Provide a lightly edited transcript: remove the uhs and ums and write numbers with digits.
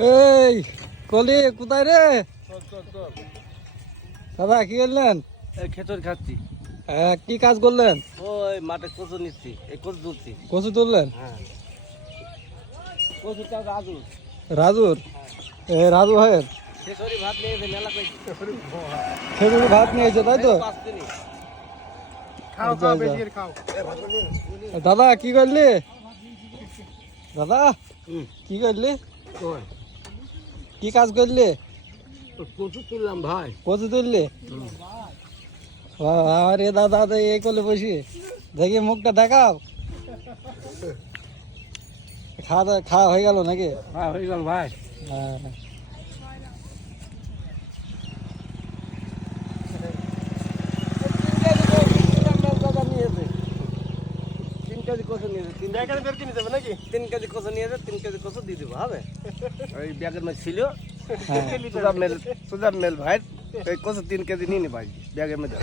এই কলি কোথায় রে? দাদা কি করলেন? খেতর খাচ্ছি। কি কাজ করলেন? ওই মাঠে কচু নিচ্ছি, এই কচু তুলছি। কচু তুললেন? হ্যাঁ, কচুটা রাজু। রাজুর? রাজু ভাইয়ের খেসরি ভাত নিয়েছে মেলা পাইছি। খেজুরি ভাত নিয়েছে তাই তো? 5 দিনই। আচ্ছা, আচ্ছা। দাদা কি করলি? দাদা কি করলি? কি কাজ করলি? কচু তুললাম ভাই। কচু তুললি? আরে দাদা তো এই করলে বসি দেখি মুখটা দেখাও। খাওয়া হয়ে গেল নাকি? হ্যাঁ, হয়ে গেল ভাই। হ্যাঁ। 3 কেজি কচু নিয়েছে। 3 কেজি কচু নিয়েছে, 3 কেজি কচু দিয়ে দিব হবে। ওই ব্যাগের মধ্যে ছিল হ্যাঁ। সুদাম মেল ভাই, এই কচু 3 কেজি নিয়ে নি ভাই ব্যাগের মধ্যে।